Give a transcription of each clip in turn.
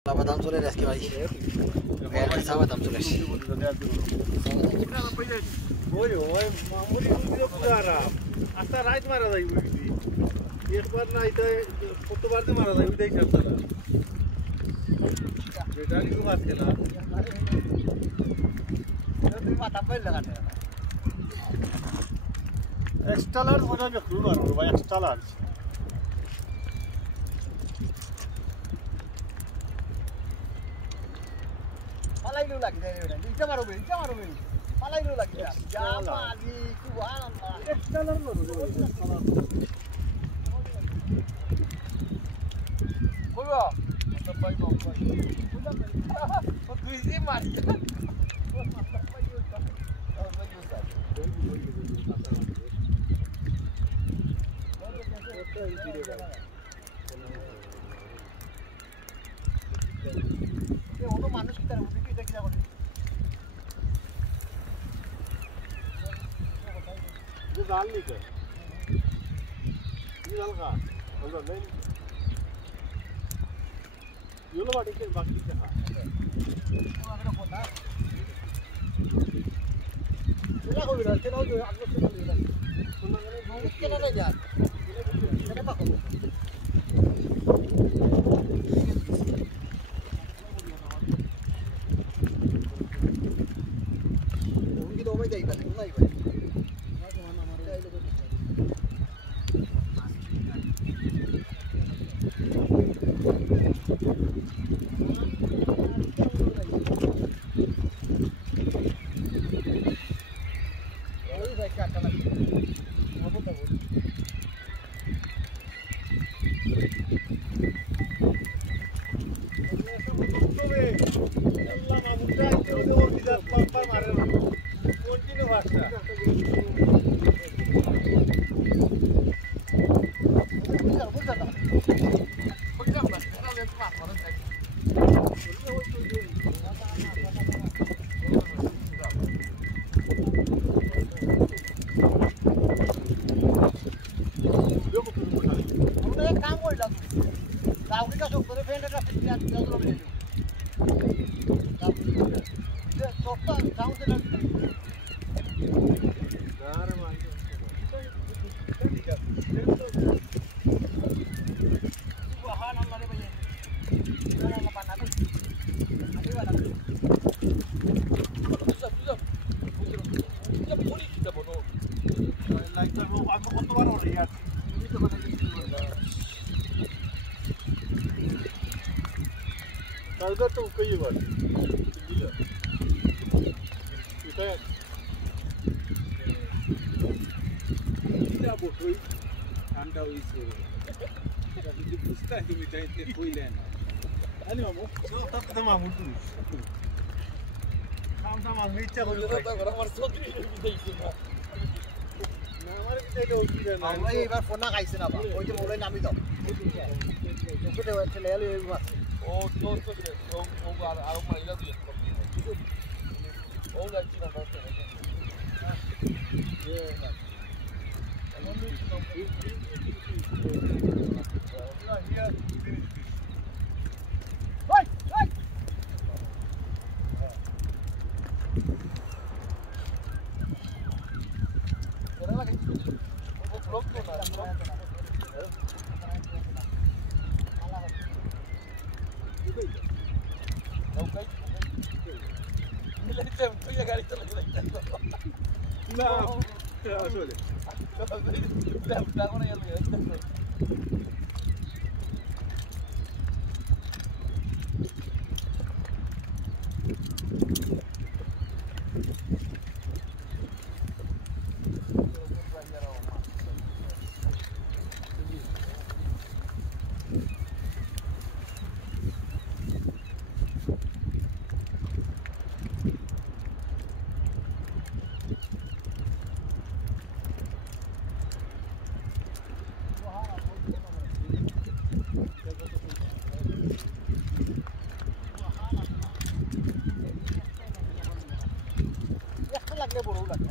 Dapat sulit ya sekali. Sama tam sulit. Oi, मामूली उनको पुजारा आता रात मारा था ये भी एक बार ना इधर फोटो बार से मारा था ये देख सकता था बेटारी को बात केला तुम्ही माता पहिले लगाते एक्स्ट्रा लार्ज होना मैं क्रू मारो भाई एक्स्ट्रा लार्ज मलाई लु लाग्छ एउटा इच्छा मारौ बे मलाई लु लाग्छ या माली सुबहानल्लाह एक्स्ट्रा लार्ज हो कोइबा मतलब भाइ बाबु ओ दुई से मारी মানুষ কি তার উঠে কি দেখি যাবে ये दाल नहीं कर ये दाल का हमरा नहीं ये लो बाटी के बाकी क्या खा हमरा कोना चला को बिरा चला जो आगो चला बिरा सुनना नहीं चला ना यार चला पाको Kalga तो कई बार इतना बोटोई कांटा उइसे tapi dibusta di meja itu kuilen ani mamu tak sama mutu sama meja ko jora ta gora mar sotri meja itu na আমার meja itu kuilen আমরা এবার ফোন না খাইছে না বা ওই যে মোলাই নামি দাও ছোট ছেলে এলো এই মাছ ও তোর তো ও আর মাইলা দিয়ে ও যাচ্ছি না দশটা লাগলে বড়ও লাগে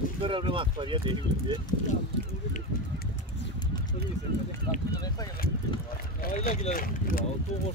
কি করে আমরা মাছ পারিয়া দেখি বুঝে Ai, la gila. Tuo,